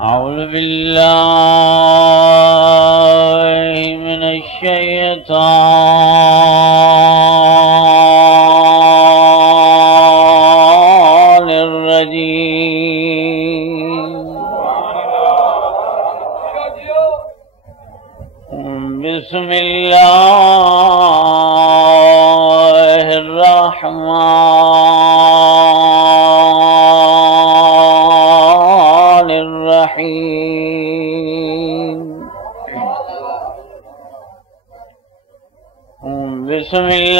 أعوذ بالله من الشيطان الرجيم. بسم الله الرحمن الرحيم. بسم الله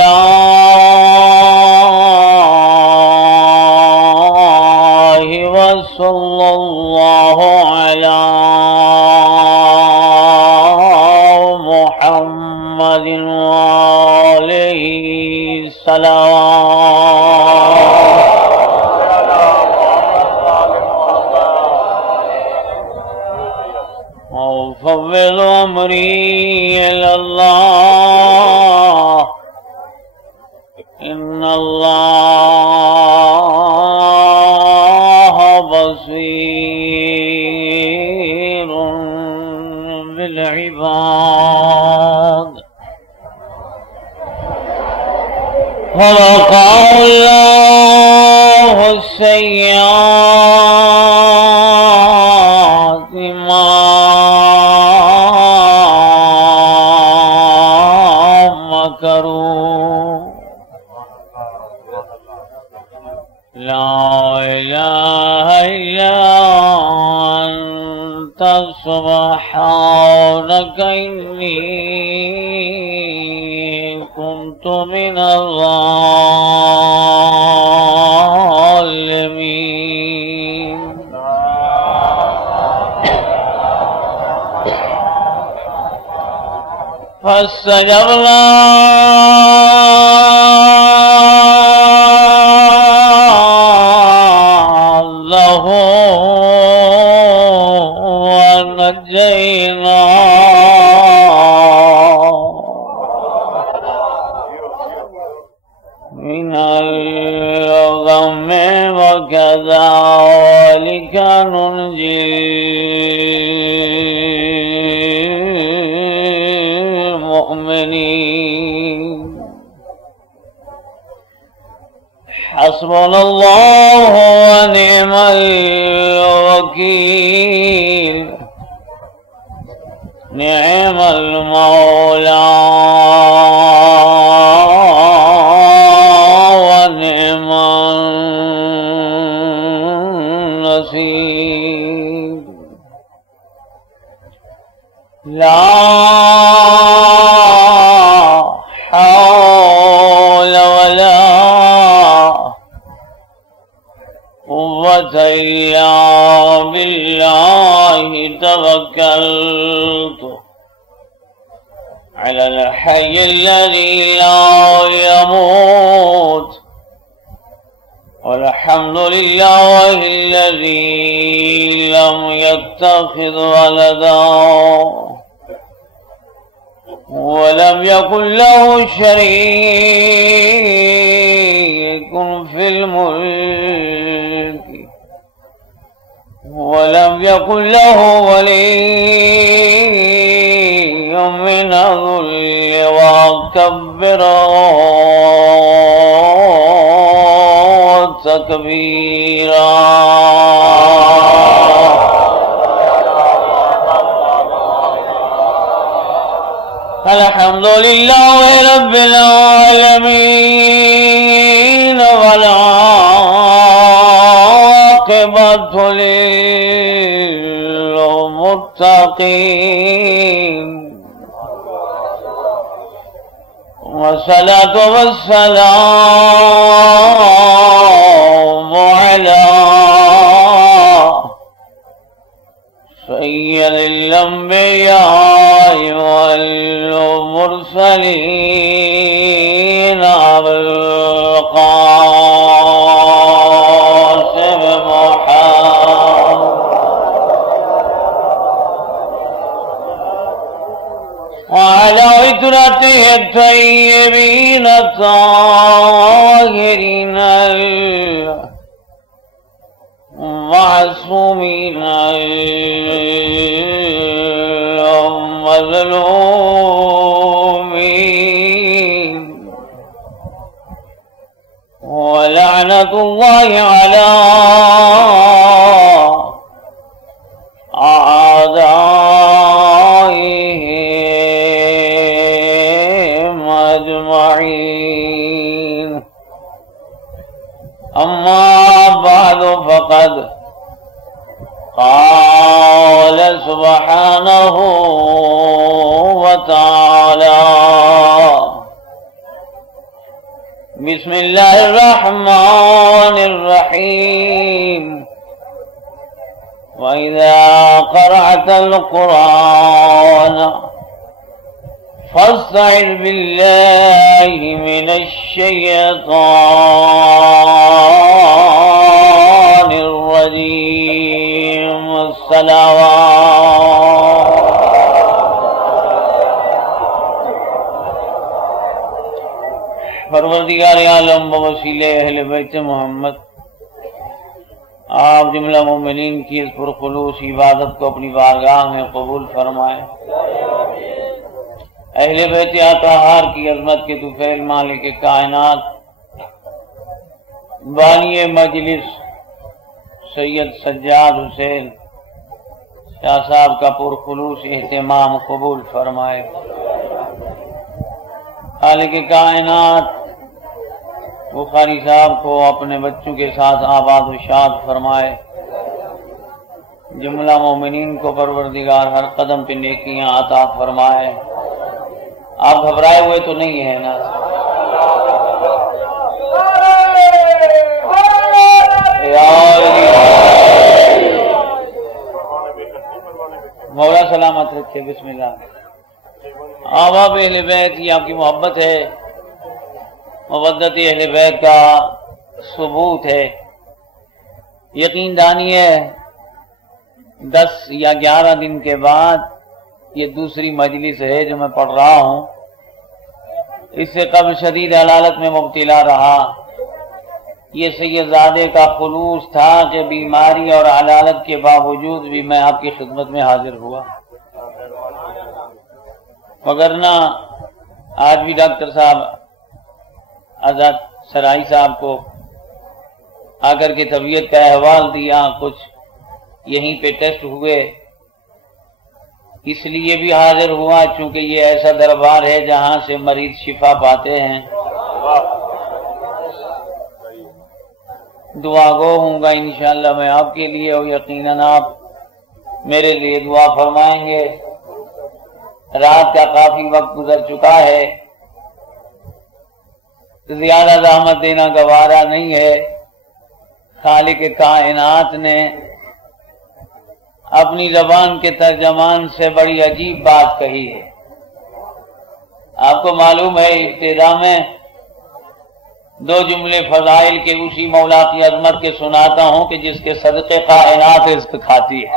وصلى الله على محمد وآله صلوات. وأفوض أمري إلى الله إن الله بصير بالعباد. ووقع الله السيئات ما مكروا. لا إله إلا أنت سبحانك إني كنت من الظالمين. فاستجبنا له ونجيناه من الغم وكذلك ننجي المؤمنين. حسبنا الله ونعم الوكيل. نعم المولى ونعم النصير. لا حول ولا قوة إلا بالله توكلت على الحي الذي لا يموت. والحمد لله الذي لم يتخذ ولدا ولم يكن له شريك في الملك ولم يكن له ولي من الذل وكبره تكبيرا. الحمد لله رب العالمين والعاقبة للمتقين. والصلاة والسلام على سيد الأنبياء والمرسلين أبي القاسم محمد وعلى عترته الطيبين الطاهرين المعصومين المظلومين ولعنة الله على أعدائهم أجمعين. أما بعد فقد قال سبحانه وتعالى: بسم الله الرحمن الرحيم. وإذا قرأت القرآن فاستعذ بالله من الشيطان الرجيم. الصلوات. پروردگار عالم بوسیلہ اہل بیت محمد، آپ جملہ مومنین کی اس پرخلوص عبادت کو اپنی بارگاہ میں قبول فرمائے. اہل بیت اطہار کی عظمت کے طفیل مالک کائنات، بانی مجلس سید سجاد حسین شاہ صاحب کا پرخلوص اہتمام قبول فرمائے. خالق کائنات بخاری صاحب کو اپنے بچوں کے ساتھ آباد و شاد فرمائے. جملہ مومنین کو پروردگار ہر قدم پہ نیکیاں عطا فرمائے. آپ گھبرائے ہوئے تو نہیں ہیں نا؟ مولا سلامت رکھے. بسم اللہ. آباب اہل بیت، یہ آپ کی محبت ہے، مودت اہل بیت کا ثبوت ہے. یقین دانی ہے 10 یا 11 دن کے بعد یہ دوسری مجلس ہے جو میں پڑھ رہا ہوں. اس سے قبل شدید علالت میں مبتلا رہا. یہ سید زادے کا خلوص تھا کہ بیماری اور علالت کے باوجود بھی میں آپ کی خدمت میں حاضر ہوا. وگرنہ آج بھی ڈاکٹر صاحب آزاد سرائی صاحب کو آ کر کے طبیعت کا احوال دیا، کچھ یہیں پہ ٹیسٹ ہوئے، اس لیے بھی حاضر ہوا چونکہ یہ ایسا دربار ہے جہاں سے مریض شفا پاتے ہیں. دعا گو ہوں گا انشاءاللہ میں آپ کے لیے، اور یقیناً آپ میرے لیے دعا فرمائیں گے. رات کا کافی وقت گزر چکا ہے، زیادہ زحمت دینا گوارا نہیں ہے. خالق کائنات نے اپنی زبان کے ترجمان سے بڑی عجیب بات کہی ہے. آپ کو معلوم ہے ابتدا میں 2 جملے فضائل کے اسی مولا کی عظمت کے سناتا ہوں کہ جس کے صدقے کائنات رزق کھاتی ہے.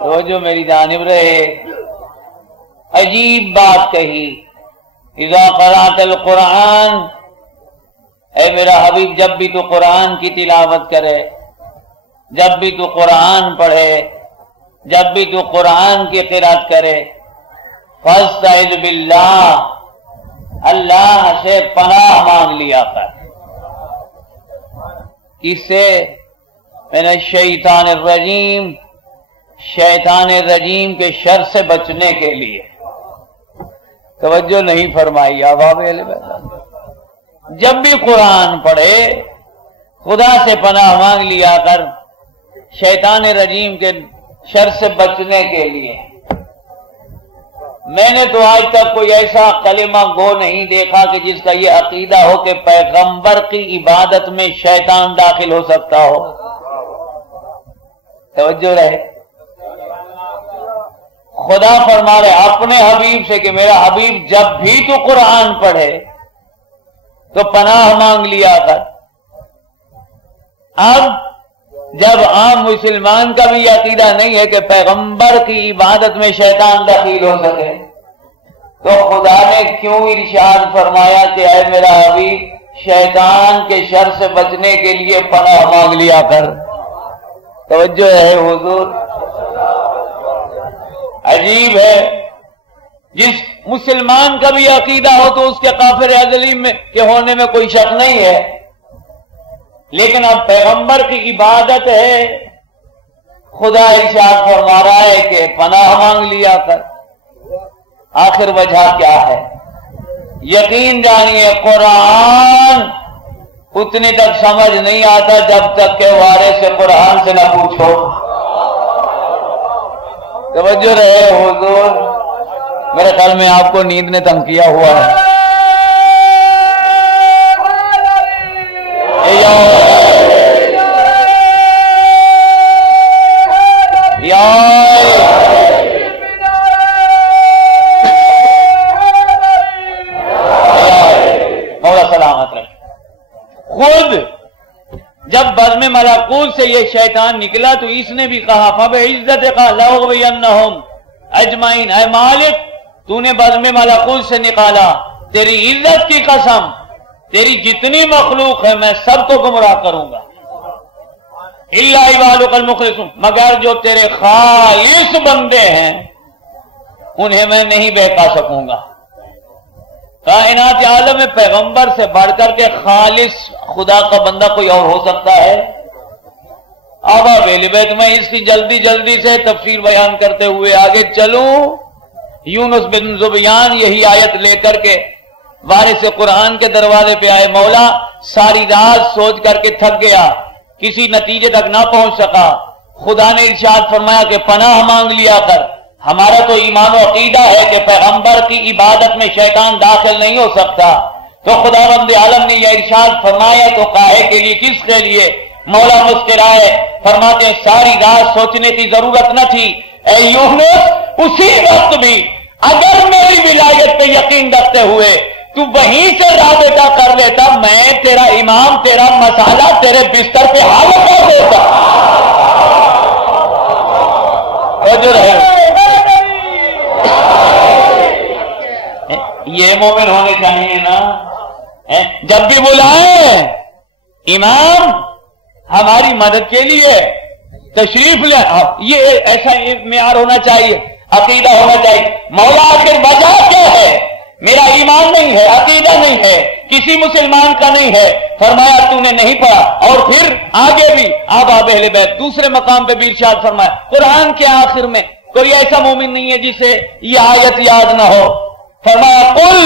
تو جو میری جانب رہے، عجیب بات کہی. اذا قرأت القرآن، اے میرا حبیب جب بھی تو قرآن کی تلاوت کرے، جب بھی تو قرآن پڑھے، جب بھی تو قرآن کی قرات کرے، فاستعذ باللہ، اللہ سے پناہ مانگ لیا کر. کس سے؟ من الشیطان الرجیم، شیطان رجیم کے شر سے بچنے کے لیے. توجہ نہیں فرمائی احباب اہل بیت. جب بھی قرآن پڑھے خدا سے پناہ مانگ لیا کر شیطان رجیم کے شر سے بچنے کے لیے. میں نے تو آج تک کوئی ایسا کلمہ گو نہیں دیکھا کہ جس کا یہ عقیدہ ہو کہ پیغمبر کی عبادت میں شیطان داخل ہو سکتا ہو. توجہ رہے. خدا فرما رہے اپنے حبیب سے کہ میرا حبیب جب بھی تو قرآن پڑھے تو پناہ مانگ لیا کر. اب جب عام مسلمان کا بھی عقیدہ نہیں ہے کہ پیغمبر کی عبادت میں شیطان داخل ہو سکے، تو خدا نے کیوں ارشاد فرمایا کہ اے میرا حبیب شیطان کے شر سے بچنے کے لیے پناہ مانگ لیا کر. توجہ ہے حضور. عجیب ہے، جس مسلمان کا بھی عقیدہ ہو تو اس کے کافر ازلی میں کے ہونے میں کوئی شک نہیں ہے، لیکن اب پیغمبر کی عبادت ہے، خدا ارشاد فرما رہا ہے کہ پناہ مانگ لیا کر۔ آخر وجہ کیا ہے؟ یقین جانیے قرآن اتنے تک سمجھ نہیں آتا جب تک کہ وارث سے قرآن سے نہ پوچھو۔ توجہ رہے حضور، میرے خیال میں آپ کو نیند نے تنگ کیا ہوا ہے۔ مولا سلامت رکھے۔ خود جب بزم ملکوت سے یہ شیطان نکلا تو اس نے بھی کہا فَبِعِزَّتِكَ لَأُغْوِيَنَّهُمْ اجمعین، اے مالک تو نے بزم ملکوت سے نکالا، تیری عزت کی قسم تیری جتنی مخلوق ہے میں سب کو گمراہ کروں گا، الا عبادک المخلصون، مگر جو تیرے خالص بندے ہیں انہیں میں نہیں بہکا سکوں گا۔ کائنات عالم میں پیغمبر سے بڑھ کر کے خالص خدا کا بندہ کوئی اور ہو سکتا ہے؟ اب اہل بیت میں اس کی جلدی سے تفسیر بیان کرتے ہوئے آگے چلوں۔ یونس بن زبیان یہی آیت لے کر کے وارث قرآن کے دروازے پہ آئے، مولا ساری رات سوچ کر کے تھک گیا، کسی نتیجے تک نہ پہنچ سکا، خدا نے ارشاد فرمایا کہ پناہ مانگ لیا کر، ہمارا تو ایمان و عقیدہ ہے کہ پیغمبر کی عبادت میں شیطان داخل نہیں ہو سکتا، تو خداوند عالم نے یہ ارشاد فرمایا تو کاہے کے لیے، کس کے لیے؟ مولا مسکرائے، فرماتے ہیں ساری رات سوچنے کی ضرورت نہ تھی، اے یونس اسی وقت بھی اگر میری ولایت پہ یقین رکھتے ہوئے تو وہیں سے رابطہ کر لیتا، میں تیرا امام، تیرا مسالہ تیرے بستر پہ حاضر کر دیتا۔ یہ مومن ہونے چاہیے نا، جب بھی بلائیں امام ہماری مدد کے لیے تشریف لے، یہ ایسا معیار ہونا چاہیے، عقیدہ ہونا چاہیے۔ مولا آخر وجہ کیا ہے؟ میرا ایمان نہیں ہے، عقیدہ نہیں ہے، کسی مسلمان کا نہیں ہے، فرمایا تو نے نہیں پڑھا، اور پھر آگے بھی آبا اہل بیت دوسرے مقام پہ بھی ارشاد فرمایا، قرآن کے آخر میں کوئی ایسا مومن نہیں ہے جسے یہ آیت یاد نہ ہو، فرمایا قل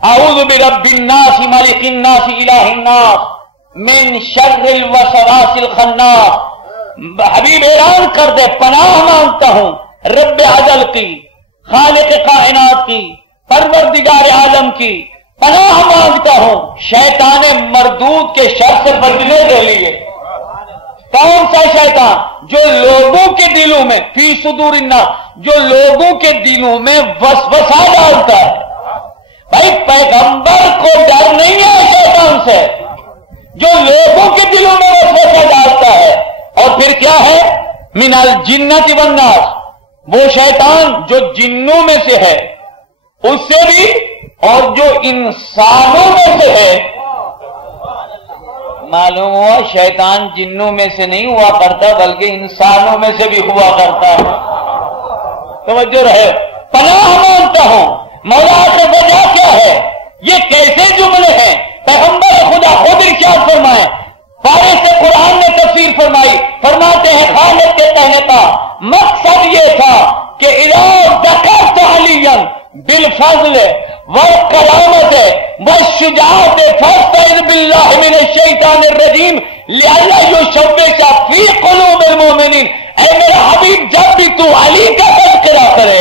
اعوذ برب الناس ملک الناس الہ الناس من شر الوسواس الخناس، حبیب اعلان کر دے پناہ مانگتا ہوں رب ازل کی، خالق کائنات کی، پروردگار عالم کی، پناہ مانگتا ہوں شیطان مردود کے شر سے بچنے کے لیے۔ کون سا شیطان؟ جو لوگوں کے دلوں میں فی صدور الناس، جو لوگوں کے دلوں میں وسوسہ ڈالتا ہے۔ بھائی پیغمبر کو ڈر نہیں ہے شیطان سے، جو لوگوں کے دلوں میں وسوسہ ڈالتا ہے۔ اور پھر کیا ہے؟ من الجنۃ والناس، وہ شیطان جو جنوں میں سے ہے اس سے بھی، اور جو انسانوں میں سے ہے۔ معلوم ہوا شیطان جنوں میں سے نہیں ہوا کرتا بلکہ انسانوں میں سے بھی ہوا کرتا ہے۔ توجہ رہے، پناہ مانگتا ہوں، مولا سے وجہ کیا ہے؟ یہ کیسے جملے ہیں؟ پیغمبر خدا خود ارشاد فرمائے، وارث قرآن نے تفسیر فرمائی، فرماتے ہیں خالد کے کہنے کا مقصد یہ تھا کہ اذا ذکرت علیاً بالفضل والکرامت والشجاعت فاستعذ باللہ من الشیطان الرجیم لئلا یشوش فی قلوب المؤمنین۔ اے میرا حبیب جب بھی تو علی کا تذکرہ کرے،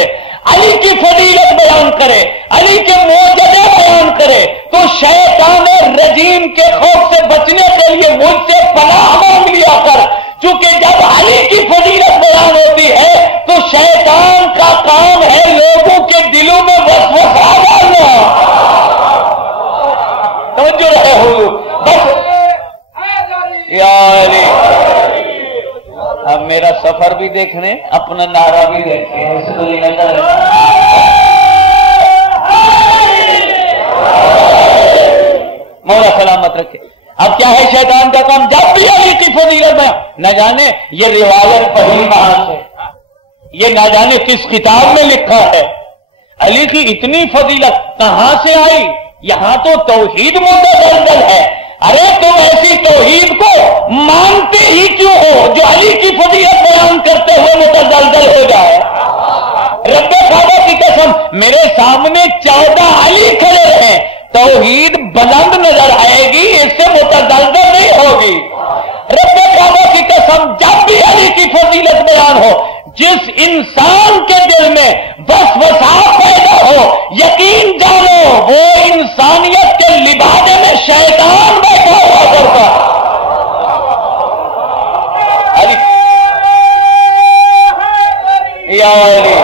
علی کی فضیلت بیان کرے، علی کے معجزے بیان کرے تو شیطان رجیم کے خوف سے بچنے کے لیے مجھ سے پناہ مانگ لیا کر، چونکہ جب علی کی فضیلت بیان ہوتی ہے تو شیطان کا کام ہے لوگوں کے دلوں میں وسوسہ ڈالنا۔ توجہ رہے حضور، بس یا علی۔ اب میرا سفر بھی دیکھنے، اپنا نعرہ بھی دیکھیں، مولا سلامت رکھے۔ اب کیا ہے شیطان کا کام؟ جب بھی علی کی فضیلت میں نہ جانے یہ روایت پڑھی کہاں سے، یہ نہ جانے کس کتاب میں لکھا ہے؟ علی کی اتنی فضیلت کہاں سے آئی؟ یہاں تو توحید متزلزل ہے۔ ارے تم ایسی توحید کو مانتے ہی کیوں ہو جو علی کی فضیلت بیان کرتے ہوئے متزلزل ہو جائے؟ رب کعبہ کی قسم، میرے سامنے 14 علی کھڑے ہیں، توحید بلند نظر آئے گی، اس سے متزلزل نہیں ہوگی۔ رب کعبہ کی قسم، جب بھی علی کی فضیلت بیان ہو، جس انسان کے دل میں وسوسہ پیدا ہو، یقین جانو وہ انسانیت کے لبادے میں شیطان بیٹھا ہوا کرتا۔ علی یا علی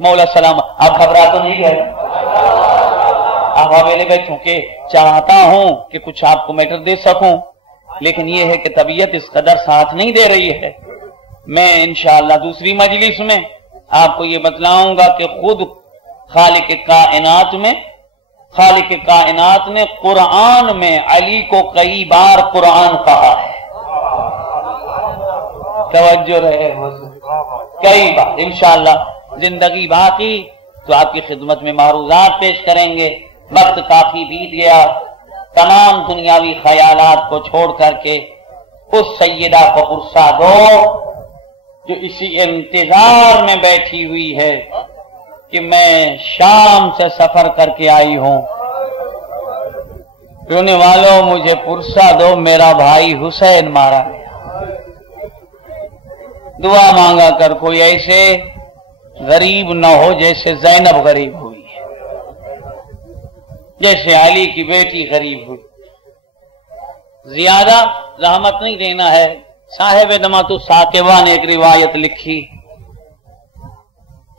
مولا سلام، آپ گھبرا تو نہیں گئے؟ آپ حوالے میں چونکہ چاہتا ہوں کہ کچھ آپ کو میٹر دے سکوں، لیکن یہ ہے کہ طبیعت اس قدر ساتھ نہیں دے رہی ہے۔ میں انشاءاللہ دوسری مجلس میں آپ کو یہ بتلاؤں گا کہ خود خالق کائنات نے قرآن میں علی کو کئی بار قرآن کہا ہے۔ توجہ رہے کئی بار۔ انشاءاللہ زندگی باقی تو آپ کی خدمت میں معروضات پیش کریں گے۔ وقت کافی بیت گیا، تمام دنیاوی خیالات کو چھوڑ کر کے اس سیدہ کو پرسا دو جو اسی انتظار میں بیٹھی ہوئی ہے کہ میں شام سے سفر کر کے آئی ہوں، رونے والوں مجھے پرسا دو، میرا بھائی حسین مارا گیا۔ دعا مانگا کر کوئی ایسے غریب نہ ہو جیسے زینب غریب ہوئی ہے، جیسے علی کی بیٹی غریب ہوئی۔ زیادہ زحمت نہیں دینا ہے۔ صاحب دمات الثاقبہ نے ایک روایت لکھی،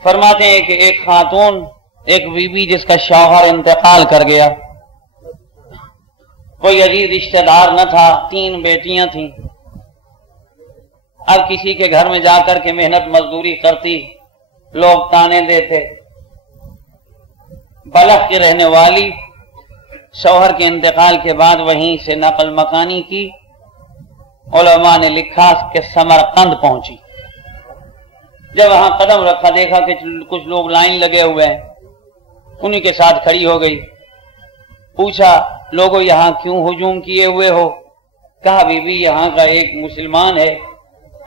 فرماتے ہیں کہ ایک خاتون، ایک بی بی جس کا شوہر انتقال کر گیا، کوئی عزیز رشتہ دار نہ تھا، 3 بیٹیاں تھیں، اب کسی کے گھر میں جا کر کے محنت مزدوری کرتی، لوگ تانے دیتے۔ بلخ کی رہنے والی شوہر کے انتقال کے بعد وہیں سے نقل مکانی کی۔ علماء نے لکھا کہ سمرقند پہنچی، جب وہاں قدم رکھا دیکھا کہ کچھ لوگ لائن لگے ہوئے ہیں، انہی کے ساتھ کھڑی ہو گئی۔ پوچھا لوگوں یہاں کیوں ہجوم کیے ہوئے ہو؟ کہا بی بی یہاں کا ایک مسلمان ہے،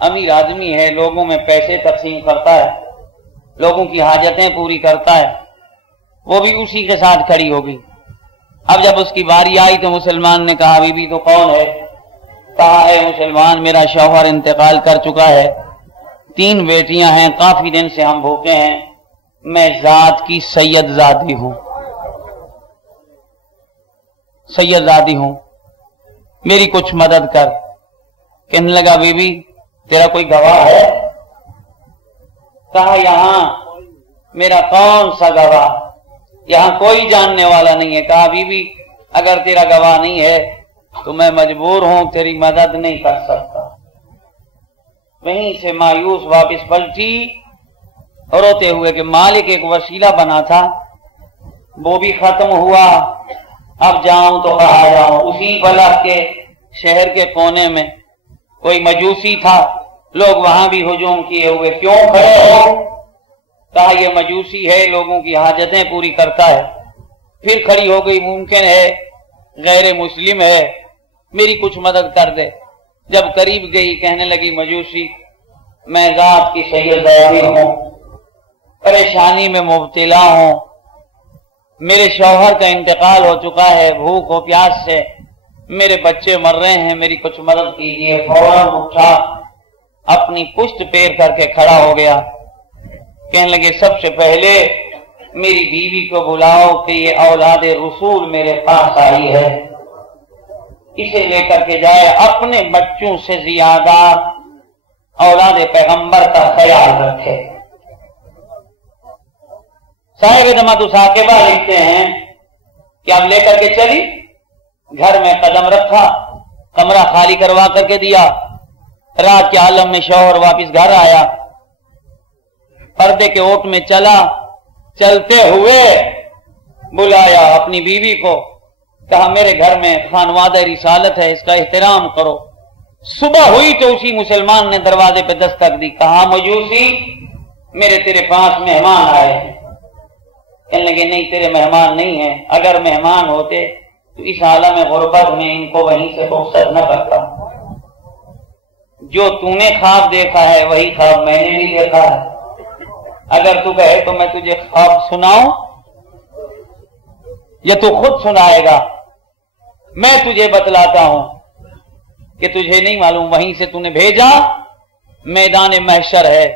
امیر آدمی ہے، لوگوں میں پیسے تقسیم کرتا ہے، لوگوں کی حاجتیں پوری کرتا ہے، وہ بھی اسی کے ساتھ کھڑی ہو گئی۔ اب جب اس کی باری آئی تو مسلمان نے کہا بی بی تو کون ہے؟ کہا اے مسلمان میرا شوہر انتقال کر چکا ہے، 3 بیٹیاں ہیں، کافی دن سے ہم بھوکے ہیں، میں ذات کی سید زادی ہوں، سید زادی ہوں، میری کچھ مدد کر۔ کہنے لگا بی بی تیرا کوئی گواہ ہے؟ کہا یہاں میرا کون سا گواہ، یہاں کوئی جاننے والا نہیں ہے۔ کہا بی بی اگر تیرا گواہ نہیں ہے تو میں مجبور ہوں، تیری مدد نہیں کر سکتا۔ وہیں سے مایوس واپس پلٹی روتے ہوئے کہ مالک ایک وسیلہ بنا تھا وہ بھی ختم ہوا، اب جاؤں تو کہاں جاؤں۔ اسی بلخ کے شہر کے کونے میں کوئی مجوسی تھا، لوگ وہاں بھی ہجوم کیے ہوئے، کیوں کھڑے ہو؟ کہا یہ مجوسی ہے، لوگوں کی حاجتیں پوری کرتا ہے۔ پھر کھڑی ہو گئی، ممکن ہے غیر مسلم ہے، میری کچھ مدد کر دے۔ جب قریب گئی کہنے لگی مجوسی میں ذات کی سید زادی ہوں، پریشانی میں مبتلا ہوں، میرے شوہر کا انتقال ہو چکا ہے، بھوک و پیاس سے میرے بچے مر رہے ہیں، میری کچھ مدد کیجیے۔ فوراً اٹھا، اپنی پشت پیر کر کے کھڑا ہو گیا۔ کہنے لگے سب سے پہلے میری بیوی کو بلاؤ کہ یہ اولاد رسول میرے پاس آئی ہے، اسے لے کر کے جائے، اپنے بچوں سے زیادہ اولاد پیغمبر کا خیال رکھے۔ صاحب جماعت ثاقبہ لکھتے ہیں کہ اب لے کر کے چلی، گھر میں قدم رکھا، کمرہ خالی کروا کر کے دیا۔ رات کے عالم میں شوہر واپس گھر آیا، پردے کے اوٹ میں چلا، چلتے ہوئے بلایا اپنی بیوی کو، کہا میرے گھر میں خانوادہ رسالت ہے، اس کا احترام کرو۔ صبح ہوئی تو اسی مسلمان نے دروازے پہ دستک دی، کہا مجوسی میرے تیرے پاس مہمان آئے ہیں۔ کہنے لگے نہیں تیرے مہمان نہیں ہیں، اگر مہمان ہوتے تو اس عالم غربت میں ان کو وہیں سے رخصت نہ کرتا۔ جو تو نے خواب دیکھا ہے وہی خواب میں نے بھی دیکھا ہے، اگر تو کہے تو میں تجھے خواب سناؤں یا تو خود سنائے گا؟ میں تجھے بتلاتا ہوں کہ تجھے نہیں معلوم، وہیں سے تو نے بھیجا، میدان محشر ہے،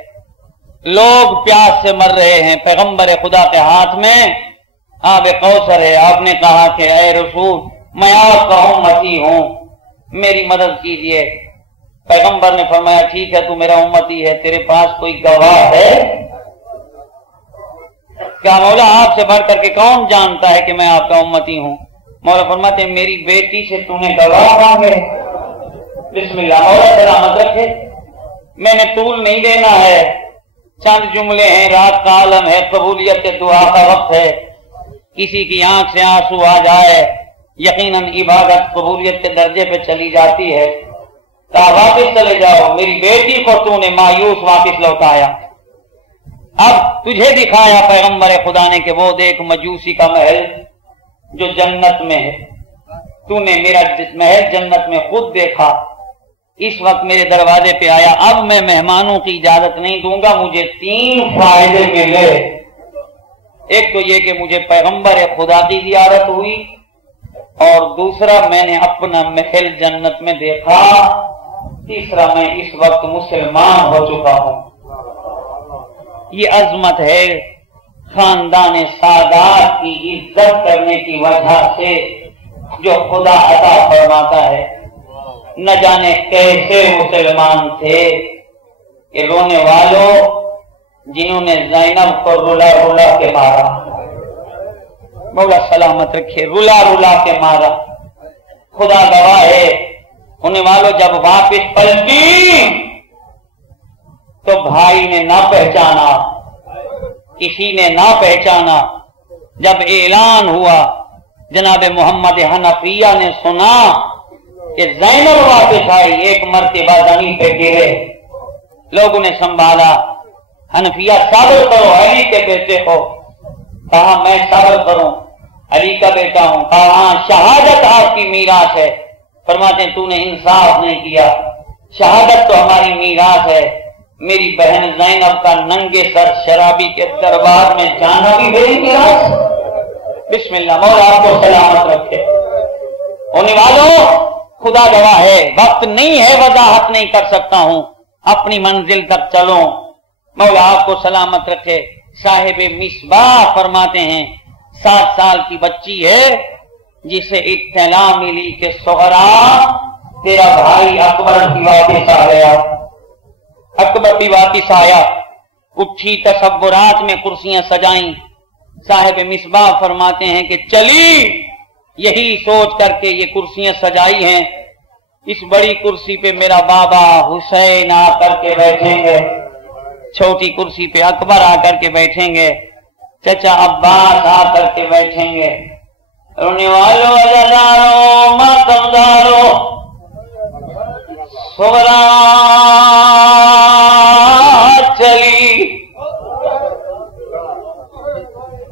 لوگ پیاس سے مر رہے ہیں، پیغمبر خدا کے ہاتھ میں آب کوثر ہے۔ آپ نے کہا کہ اے رسول میں آپ کا امتی ہوں، میری مدد کیجئے۔ پیغمبر نے فرمایا ٹھیک ہے تو میرا امتی ہے، تیرے پاس کوئی گواہ ہے؟ کیا مولا آپ سے بڑھ کر کے کون جانتا ہے کہ میں آپ کا امتی ہوں؟ مولا فرماتے ہیں میری بیٹی سے تو نے گواہ مانگے؟ بسم اللہ، مولا سلامت رکھے، میں نے طول نہیں دینا ہے، چند جملے ہیں، رات کا عالم ہے، قبولیت کے دعا کا وقت ہے، کسی کی آنکھ سے آنسو آ جائے یقیناً عبادت قبولیت کے درجے پہ چلی جاتی ہے۔ کہا واپس چلے جاؤ، میری بیٹی کو تو نے مایوس واپس لوٹایا۔ اب تجھے دکھایا پیغمبر خدا نے کہ وہ دیکھ مجوسی کا محل جو جنت میں ہے، تو نے میرا محل جنت میں خود دیکھا، اس وقت میرے دروازے پہ آیا، اب میں مہمانوں کی اجازت نہیں دوں گا، مجھے 3 فائدے ملے۔ ایک تو یہ کہ مجھے پیغمبر خدا کی زیارت ہوئی، اور دوسرا میں نے اپنا محل جنت میں دیکھا، تیسرا میں اس وقت مسلمان ہو چکا ہوں۔ یہ عظمت ہے خاندان سادات کی عزت کرنے کی وجہ سے جو خدا عطا فرماتا ہے۔ نہ جانے کیسے مسلمان تھے کہ رونے والوں جنہوں نے زینب کو رلا رلا کے مارا، مولا سلامت رکھے، رلا رلا کے مارا، خدا گواہ ہے، ہونے والوں جب واپس پلٹی تو بھائی نے نہ پہچانا، کسی نے نہ پہچانا۔ جب اعلان ہوا جناب محمد حنفیہ نے سنا کہ زینب واپس آئی، ایک مرتبہ زمین پہ گرے، لوگوں نے سنبھالا، حنفیہ صبر کرو، علی کے بیٹے ہو۔ کہا میں صبر کروں، علی کا بیٹا ہوں۔ کہا ہاں شہادت آپ کی میراث ہے۔ فرماتے ہیں تو نے انصاف نہیں کیا، شہادت تو ہماری میراث ہے، میری بہن زینب کا ننگے سر شرابی کے دربار میں جانا بھی میری میراث۔ بسم اللہ، مولا آپ کو سلامت رکھے۔ ہونے والوں خدا گواہ ہے، وقت نہیں ہے، وضاحت نہیں کر سکتا ہوں، اپنی منزل تک چلو، مولا آپ کو سلامت رکھے۔ صاحب مصباح فرماتے ہیں 7 سال کی بچی ہے جسے اطلاع ملی کہ سغرا تیرا بھائی اکبر بھی واپس آ گیا، اکبر بھی واپس آیا، اٹھی تصورات میں کرسیاں سجائیں۔ صاحب مصباح فرماتے ہیں کہ چلی یہی سوچ کر کے یہ کرسیاں سجائی ہیں، اس بڑی کرسی پہ میرا بابا حسین آ کر کے بیٹھیں گے، چھوٹی کرسی پہ اکبر آ کر کے بیٹھیں گے، چچا عباس آ کر کے بیٹھیں گے۔ رونے والوں، عزاداروں، ماتمداروں، سغرا چلی،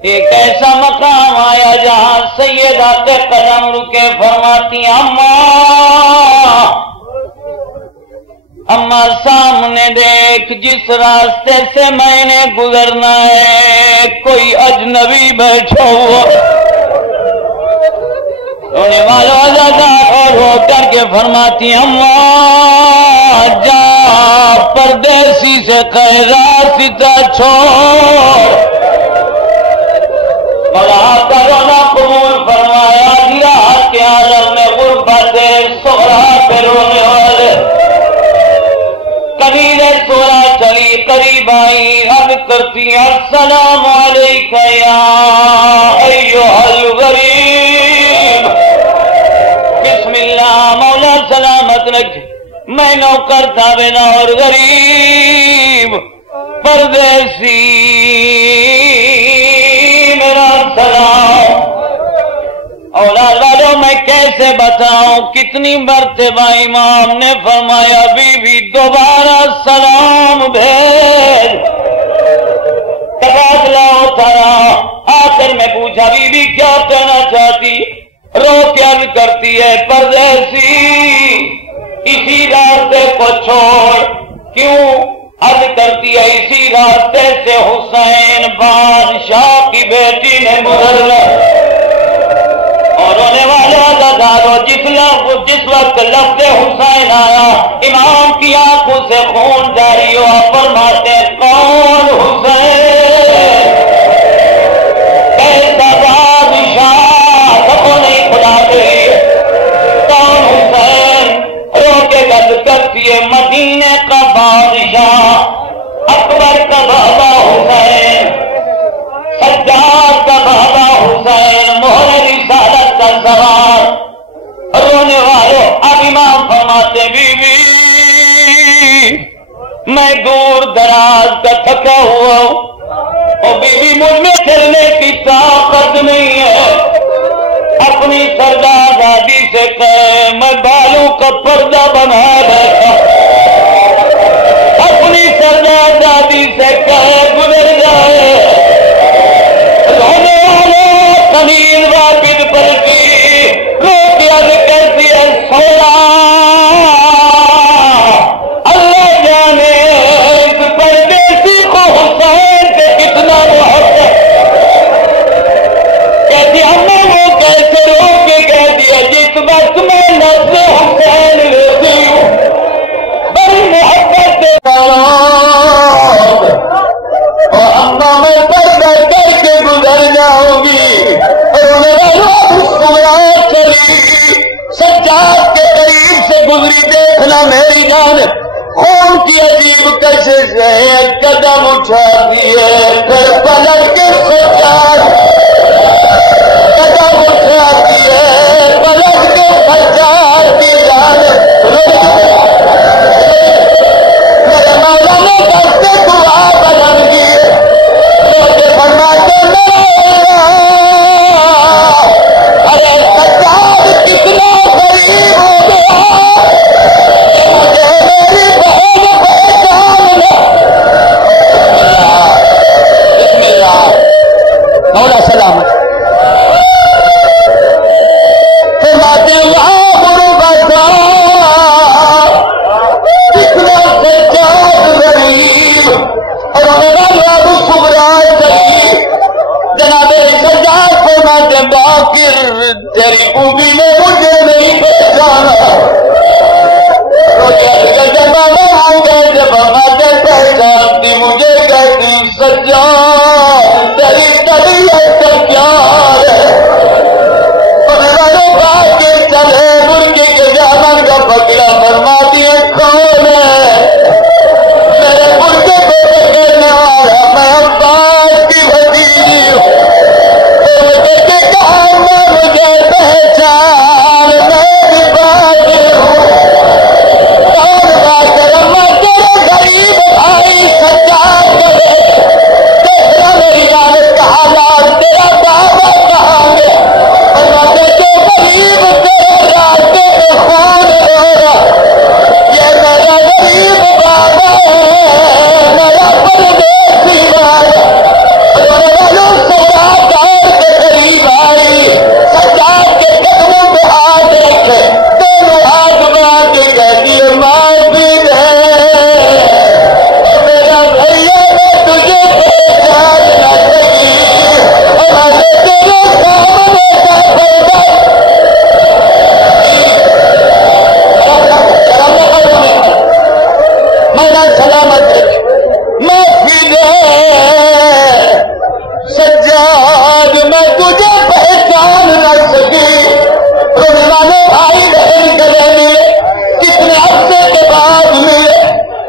ایک ایسا مقام آیا جہاں سیدہ کے قدم رکے، فرماتی اماں سامنے دیکھ، جس راستے سے میں نے گزرنا ہے کوئی اجنبی بیٹھا ہوا۔ رونے والوں عزادار اور ہو کر کے فرماتی اماں جا پردیسی سے کہہ راستہ چھوڑ، مولا کا رونا قبول فرمایا، راحت کے عالم میں غربت سغرا پہ رونے والے قبیل سورا چلی، قریب آئی، رد کرتی السلام علیکہ یا ایھا الغریب۔ بسم اللہ، مولا سلامت رکھ، میں نوکر تابعدار اور غریب پردیسی، میرا سلام۔ اولاد والوں میں کیسے بتاؤں کتنی مرتبہ امام نے فرمایا بی بی دوبارہ سلام بھیج، تبادلہ ہوتا رہا۔ آخر میں پوچھا بی بی کیا کہنا چاہتی؟ رو کے عرض کرتی ہے پردیسی اسی راستے کو چھوڑ، کیوں؟ عرض کرتی ہے اسی راستے سے حسین بادشاہ کی بیٹی نے گزرنا۔ اور رونے والا دادو جس وقت لفظ حسین آیا امام کی آنکھوں سے خون جاری ہوا، فرماتے کون حسین؟ کیسا بادشاہ؟ سبوں نہیں خدا کے لیے کون حسین؟ رو کے گل کرتی ہے مدینے کا بادشاہ اکبر کا بابا حسین، سجاد کا بابا حسین، مہر رسالت کا سوار۔ رونے والوں اب امام فرماتے بی بی میں دور دراز کا تھکا ہوا ہوں اور بی بی مجھ میں چلنے کی طاقت نہیں ہے، اپنی سردار دادی سے کہے میں بالوں کا پردہ بنا بیٹھا، اپنی سردار دادی سے کہے گزر جائے۔ رونے والے قلیل واقد پر کی رو کے عرض کہتی ہے سونا اللہ جانے اس پردیسی کو حسین سے کتنا محبت۔ کہتی ہمیں وہ کیسے رو کے کہہ دیا جس وقت میں لفظ حسین لیتی ہوں بڑی محبت سے اور اما میں پردہ کر کے گزر جاؤں گی۔ چلی سجاد کے قریب سے گزری، دیکھنا میری جان خون کی عجیب کشش ہے، قدم اٹھا دیے پھر پلٹ کے سجاد قدم اٹھا دیے پلٹ کے سجاد کی جان میرے مولا نے کیسے دعا بلند کی، مجھے فرماتے ارے سجاد کتنا غریب ہو گیا مجھے میری بہن پہچان لے۔ بسم اللہ مولا سلامت فرماتے وہاں غربت کتنا سجاد غریب اور ابو صبرائے غریب جناب سجاد فرماتے باقر تیری خوبی نے مجھے نہیں پہچانا، جب آؤں گے جب ہمارے پہچانتی مجھے کہتی سجاد تیری طبیعت کا کیا ہے؟ کے چلے مرغی کے جامن کا پکڑا فرماتی ہے کون ہے؟ میرے مرغے کو پکڑنے والا میں عباس کی بھتیجی ہوں۔ کہا میں مجھے پہچان میں باقر ہوں، کون باقر؟ میں تیرے غریب بھائی سجاد کرے دیکھنا میری جان کا حالات، تیرا بابا کہاں گے؟ جو غریب تیرے راستے میں خون رو رہا یہ میرا غریب بابا ہے، میرا پردیسی بابا۔ سجاد کے قریب آئی، سجاد کے قدموں پہ ہاتھ رکھے، دونوں ہاتھ باندھ کے کہتی ہے معافی دے میرا بھیا میں تجھے پہچان نہ سکی، اور تیرے سامنے کا پردہ میرا سلامت معافی دے سجاد میں تجھے پہچان نہ سکی۔ رونے والے بھائی بہن گلے ملے، کتنے عرصے کے بعد ملے،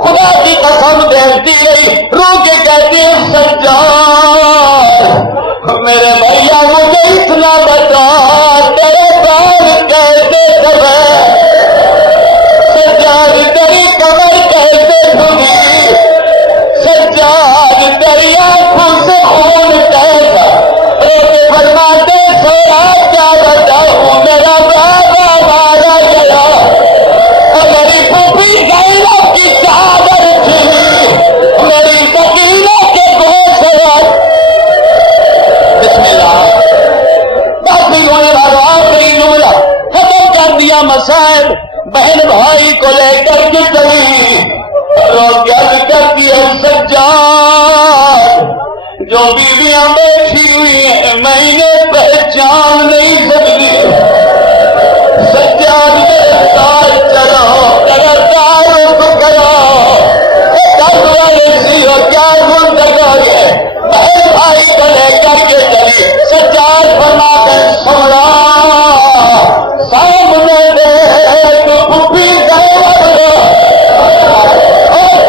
خدا کی قسم دیتی رہی، رو کے کہتی ہے سجاد میرے بھیا مجھے اتنا بتا تیرے بال کیسے دبے، سجاد تیری کمر کیسے دھلی، سجاد تیری آنکھوں سے خون کیسا؟ فرماتے سورا کیا بتاؤں میرا رو کے عرض کرتی ہے سجاد جو بیویاں بیٹھی ہوئی ہیں میں انہیں پہچان نہیں سکتی سجاد میرے ساتھ چلو قدردار تو کرو دس والے سی ہو کیا گنڈگو گے بہن بھائی کو لے کر کے چلی سجاد فرما کر سونا سامنے دے تو بھوپی گئے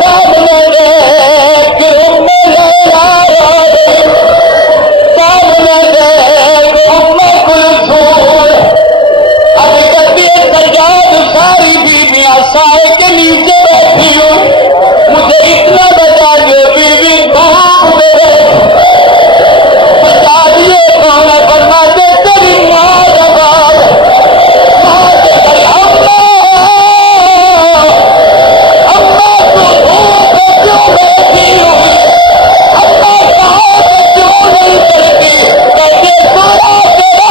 سامنے دیکھ سامنے دیکھ کلثوم ابھی کرتی ہے سجاد ساری بیویاں سائے کے نیچے بیٹھی ہوں مجھے اتنا بتا جو بیوی دھوپ دے بتا دیے کون فرما دے تیری ماں جواب ماں کے کری اما تو دھوپ کیوں بیٹھی ہوئی اما کہاں سے کیوں نہیں چلتی کہتے سونا تیرا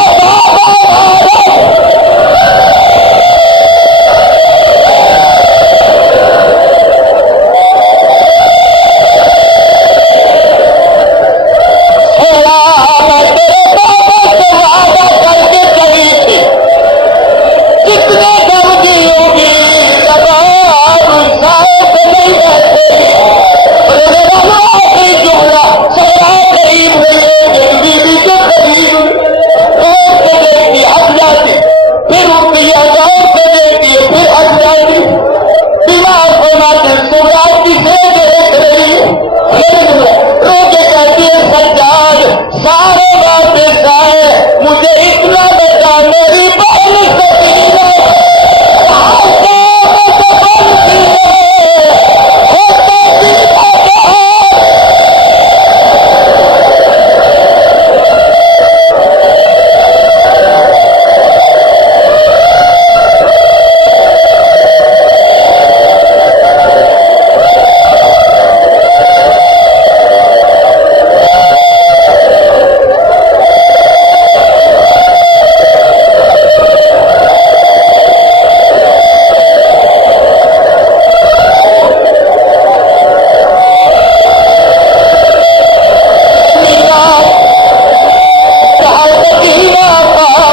بابا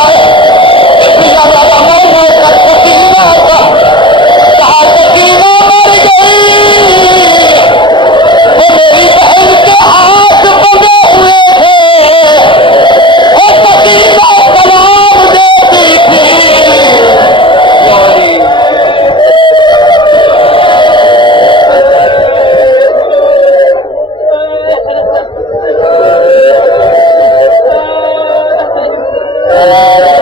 اللہ